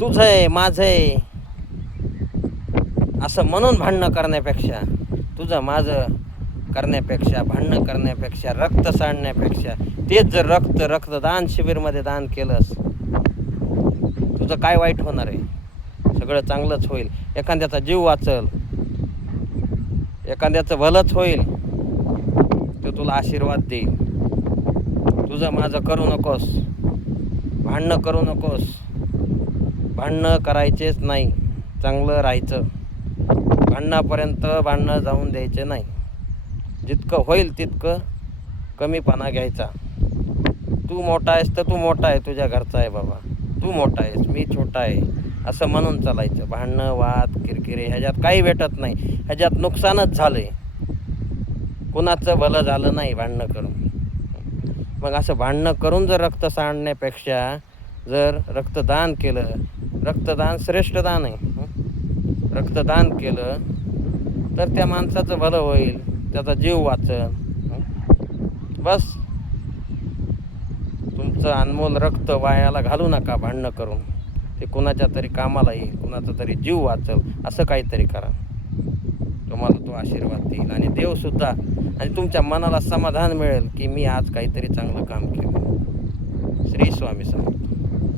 तुझं आहे माझं आहे असं म्हणून भांडणं करण्यापेक्षा, तुझं माझं करण्यापेक्षा, भांडणं करण्यापेक्षा, रक्त सांडण्यापेक्षा, तेच जर रक्तदान शिबिरमध्ये दान केलंस, तुझं काय वाईट होणार आहे? सगळं चांगलंच होईल. एखाद्याचा जीव वाचल, एखाद्याचं भलंच होईल, तो तुला आशीर्वाद देईल. तुझं माझं करू नकोस, भांडणं करू नकोस. भांडणं करायचेच नाही, चांगलं राहायचं. भांडणापर्यंत भांडणं जाऊन द्यायचे नाही. जितकं होईल तितकं कमीपणा घ्यायचा. तू मोठा आहेस तर तू मोठा आहे, तुझ्या घरचा आहे बाबा. तू मोठा आहेस, मी छोटा आहे, असं म्हणून चालायचं. भांडणं, वाद, किरकिरे ह्याच्यात काही भेटत नाही. ह्याच्यात नुकसानच झालंय. कुणाचं भलं झालं नाही भांडणं करून. मग असं भांडणं करून जर रक्त सांडण्यापेक्षा जर रक्तदान केलं, रक्तदान श्रेष्ठ दान आहे. रक्तदान केलं तर त्या माणसाचं भलं होईल, त्याचा जीव वाचन. बस, तुमचं अनमोल रक्त वायाला घालू नका भांडणं करून. ते कुणाच्या तरी कामाला येईल, कुणाचा तरी जीव वाचल, असं काहीतरी करा. तुम्हाला तो आशीर्वाद देईल आणि देवसुद्धा, आणि तुमच्या मनाला समाधान मिळेल की मी आज काहीतरी चांगलं काम केलं. श्री स्वामी समर्थ.